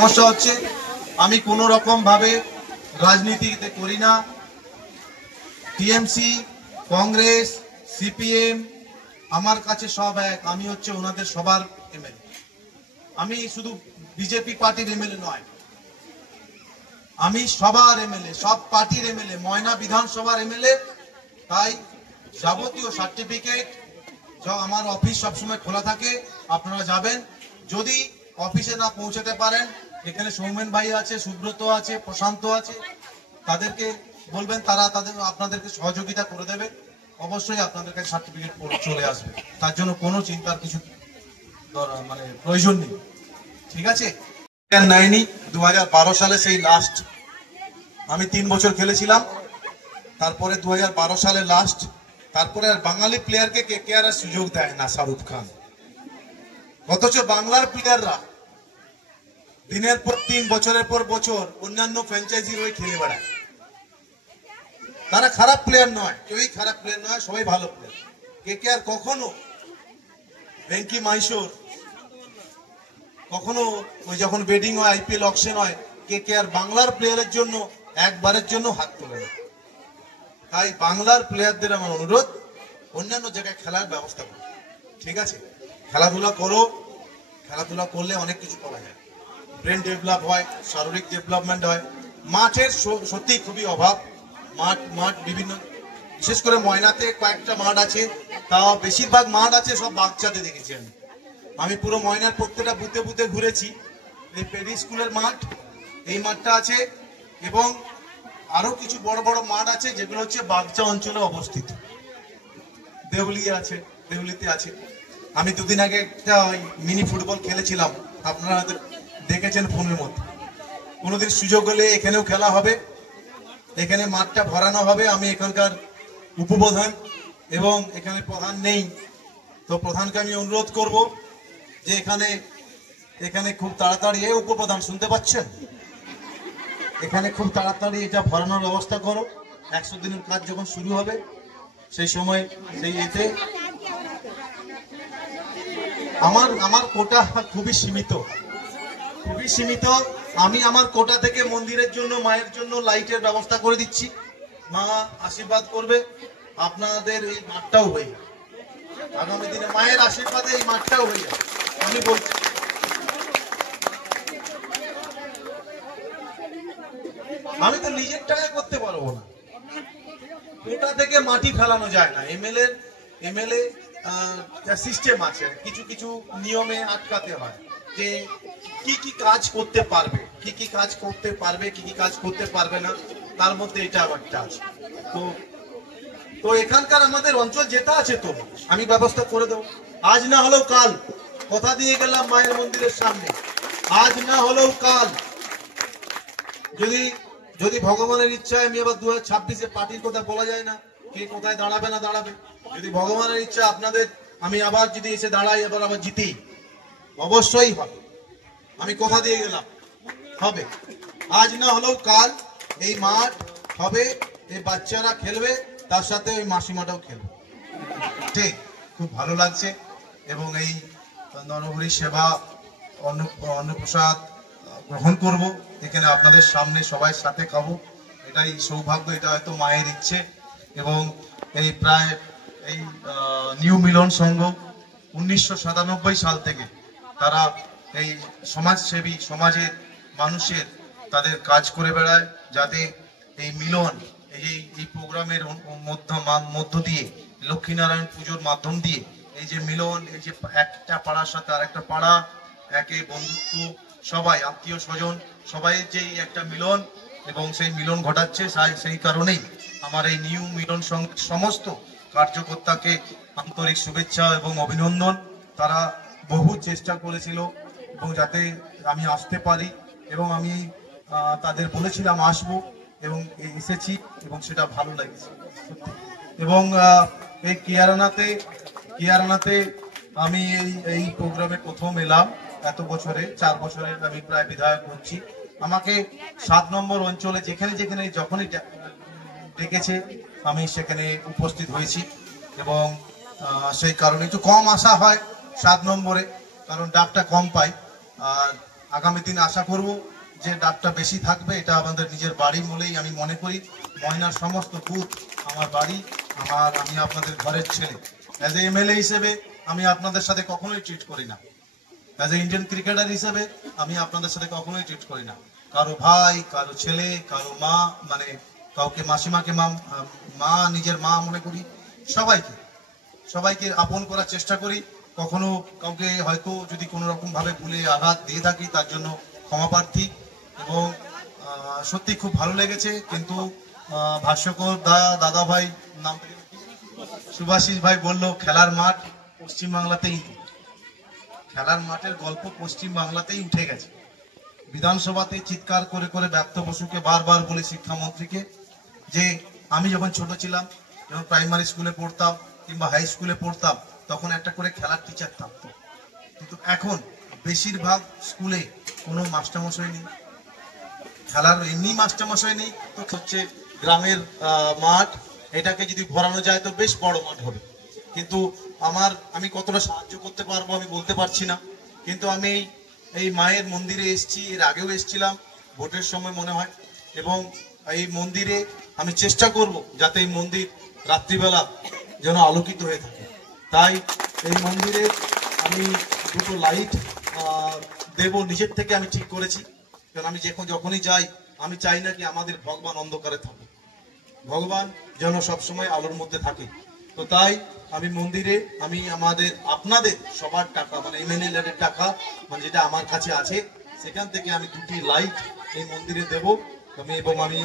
সমস্যা হচ্ছে আমি কোনো রকম ভাবে রাজনীতিতে করি না। টিএমসি, কংগ্রেস, সিপিএম আমার কাছে সব এক। আমি হচ্ছে ওনাদের সবার এমএলএ। আমি শুধু বিজেপি পার্টির এমএলএ নয়, আমি সবার এমএলএ, সব পার্টির এমএলএ, ময়না বিধানসভার এমএলএ। তাই যাবতীয় সার্টিফিকেট আমার অফিস সবসময় খোলা থাকে, আপনারা যাবেন। যদি অফিসে না পৌঁছাতে পারেন, এখানে সৌমেন ভাই আছে, সুব্রত আছে, প্রশান্ত আছে, তাদেরকে বলবেন, তারা আপনাদেরকে সহযোগিতা করে দেবে। অবশ্যই আপনাদের কাছে সার্টিফিকেট চলে আসবে, তার জন্য কোনো চিন্তার কিছু প্রয়োজন নেই। ঠিক আছে? নেয়নি 2012 সালে সেই লাস্ট আমি 3 বছর খেলেছিলাম, তারপরে 2012 সালে লাস্ট। তারপরে আর বাঙালি প্লেয়ারকে কেকেআর আর সুযোগ দেয় না শাহরুখ খান। অথচ বাংলার প্লেয়াররা দিনের পর দিন, বছরের পর বছর অন্যান্য ফ্র্যাঞ্চাইজির হয়ে খেলে বেড়ায়। তারা খারাপ প্লেয়ার নয়, কেউই খারাপ প্লেয়ার নয়, সবাই ভালো প্লেয়ার। কেকেআর কখনো ভেঙ্কি মাইশোর, কখনো ওই যখন বেডিং হয়, আইপিএল অকশন হয়, কেকেআর বাংলার প্লেয়ারের জন্য একবারের জন্য হাত তোলে না। তাই বাংলার প্লেয়ারদের আমার অনুরোধ, অন্যান্য জায়গায় খেলার ব্যবস্থা করো। ঠিক আছে? খেলাধুলা করো, খেলাধুলা করলে অনেক কিছু করা যায়। ব্রেন ডেভেলপ হয়, শারীরিক ডেভেলপমেন্ট হয়। মাঠের সত্যি খুবই অভাব। মাঠ বিভিন্ন, বিশেষ করে ময়নাতে কয়েকটা মাঠ আছে, তাও বেশিরভাগ মাঠ আছে সব বাচ্চাদের দেখেছি আমি পুরো ময়নার প্রত্যেকটা বুথে বুথে ঘুরেছি। এই পেডি স্কুলের মাঠ, এই মাঠটা আছে, এবং আরো কিছু বড় বড় মাঠ আছে যেগুলো হচ্ছে বাগচা অঞ্চলে অবস্থিত। দেউলিতে আছে। আমি দুদিন আগে একটা মিনি ফুটবল খেলেছিলাম, আপনারা দেখেছেন ফোনের মধ্যে। কোনোদিন সুযোগ হলে এখানেও খেলা হবে, এখানে মাঠটা ভরানো হবে। আমি এখানকার উপপ্রধান, এবং এখানে প্রধান নেই, তো প্রধানকে আমি অনুরোধ করব যে এখানে খুব তাড়াতাড়ি, উপপ্রধান শুনতে পাচ্ছেন, এখানে খুব তাড়াতাড়ি এটা ভরানোর ব্যবস্থা করো। 100 দিনের কাজ যখন শুরু হবে সেই সময় সেই এতে আমার কোটা খুবই সীমিত। আমি আমার কোটা থেকে মন্দিরের জন্য, মায়ের জন্য লাইটের ব্যবস্থা করে দিচ্ছি। মা আশীর্বাদ করবে, আপনাদের এই মাঠটাও হয়ে যাবে আগামী দিনে। মায়ের আশীর্বাদে এই মাঠটাও হয়ে যাবে। আমি বলছি, আমি তো নিজের টাকায় করতে পারবো না, কোটা থেকে মাটি ফেলানো যায় না। এমএলএ সিস্টেম আছে, কিছু কিছু নিয়মে আটকাতে হয় যে কি কি কাজ করতে পারবে, কি কি কাজ করতে পারবে না, তার মধ্যে এটা একটা আছে। তো এখানকার আমাদের অঞ্চল যেটা আছে, তো আমি ব্যবস্থা করে দেবো। আজ না হলেও কাল, কথা দিয়ে গেলাম মায়ের মন্দিরের সামনে, আজ না হলেও কাল, যদি ভগবানের ইচ্ছায়, আমি আবার 2026-এ পার্টির কথা বলা যায় না, কে কোথায় দাঁড়াবে না দাঁড়াবে। যদি ভগবানের ইচ্ছা আপনাদের, আমি আবার যদি এসে দাঁড়াই, আবার জিতি, অবশ্যই হবে। আমি কথা দিয়ে গেলাম, হবে। আজ না হলেও কাল এই মাঠ হবে, এই বাচ্চারা খেলবে, তার সাথে ওই মাসিমাটাও খেলবে। ঠিক, খুব ভালো লাগছে। এবং এই নরহরি সেবা অন্নপ্রসাদ গ্রহণ করব এখানে আপনাদের সামনে, সবাই সাথে খাবো, এটাই সৌভাগ্য, এটা হয়তো মায়ের ইচ্ছে। এবং এই প্রায় এই নিউ মিলন সংঘ 1997 সাল থেকে তারা এই সমাজসেবী, সমাজের মানুষের তাদের কাজ করে বেড়ায়, যাতে এই মিলন, এই প্রোগ্রামের মধ্য দিয়ে, লক্ষ্মীনারায়ণ পুজোর মাধ্যম দিয়ে এই যে মিলন, এই যে একটা পাড়ার সাথে আরেকটা পাড়া, একে বন্ধুত্ব, সবাই আত্মীয় স্বজন, সবাই যে একটা মিলন, এবং সেই মিলন ঘটাচ্ছে, সেই কারণেই আমার এই নিউ মিলন সংঘের সমস্ত কার্যকর্তাকে আন্তরিক শুভেচ্ছা এবং অভিনন্দন। তারা বহু চেষ্টা করেছিল এবং যাতে আমি আসতে পারি, এবং আমি তাদের বলেছিলাম আসবো, এবং এসেছি, এবং সেটা ভালো লাগছে। এবং এই কিয়ারানাতে আমি এই প্রোগ্রামে প্রথম এলাম, এত বছরে 4 বছরের আমি প্রায় বিধায়ক হচ্ছি। আমাকে 7 নম্বর অঞ্চলে যখনই ডেকেছে আমি সেখানে উপস্থিত হয়েছি, এবং সেই কারণে একটু কম আসা হয় 7 নম্বরে, কারণ ডাকটা কম পাই। আর আগামী দিনে আশা করব যে ডাকটা বেশি থাকবে। এটা আমাদের নিজের বাড়ি বলেই আমি মনে করি। ময়নার সমস্ত বুথ আমার বাড়ি, আমি আপনাদের ঘরের ছেলে। অ্যাজ এ এমএলএ হিসেবে আমি আপনাদের সাথে কখনোই ট্রিট করি না। অ্যাজ এ ইন্ডিয়ান ক্রিকেটার হিসেবে আমি আপনাদের সাথে কখনোই ট্রিট করি না। কারো ভাই, কারো ছেলে, কারো মা, মানে কাউকে মাসিমাকে মা নিজের মা মনে করি। সবাইকে আপন করার চেষ্টা করি। কখনো কাউকে হয়তো যদি কোনো রকম ভাবে ভুলে আঘাত দিয়ে থাকি তার জন্য ক্ষমা প্রার্থী। এবং সত্যি খুব ভালো লেগেছে। কিন্তু ভাষ্যকর দাদা ভাই নাম সুভাষিস ভাই বলল খেলার মাঠ পশ্চিমবাংলাতেই, খেলার মাঠের গল্প পশ্চিম বাংলাতেই উঠে গেছে। বিধানসভাতে চিৎকার করে করে ব্যপ্ত বসুকে বারবার বলে, শিক্ষামন্ত্রীকে, যে আমি যখন ছোট ছিলাম, যখন প্রাইমারি স্কুলে পড়তাম কিংবা হাই স্কুলে পড়তাম, তখন একটা করে খেলার টিচার থাকতো। কিন্তু এখন বেশিরভাগ স্কুলে কোনো মাস্টারমশাই নেই, খেলার এমনি মাস্টারমশাই নেই। তো হচ্ছে গ্রামের মাঠ, এটাকে যদি ভরানো যায় তো বেশ বড় মাঠ হবে। কিন্তু আমি কতটা সাহায্য করতে পারবো আমি বলতে পারছি না। কিন্তু আমি এই মায়ের মন্দিরে এসেছি, এর আগেও এসেছিলাম ভোটের সময় মনে হয়। এবং এই মন্দিরে আমি চেষ্টা করব যাতে এই মন্দির রাত্রিবেলা যেন আলোকিত হয়ে থাকে। তাই এই মন্দিরে আমি দুটো লাইট দেব, নিজের থেকে আমি ঠিক করেছি। কারণ আমি যখনই যাই আমি চাই না কি আমাদের ভগবান অন্ধকারে থাকে, ভগবান যেন সবসময় আলোর মধ্যে থাকে। তো তাই আমি মন্দিরে আপনাদের সবার টাকা, মানে এমএলএ টাকা, মানে যেটা আমার কাছে আছে, সেখান থেকে আমি দুটি লাইট এই মন্দিরে দেব। এবং আমি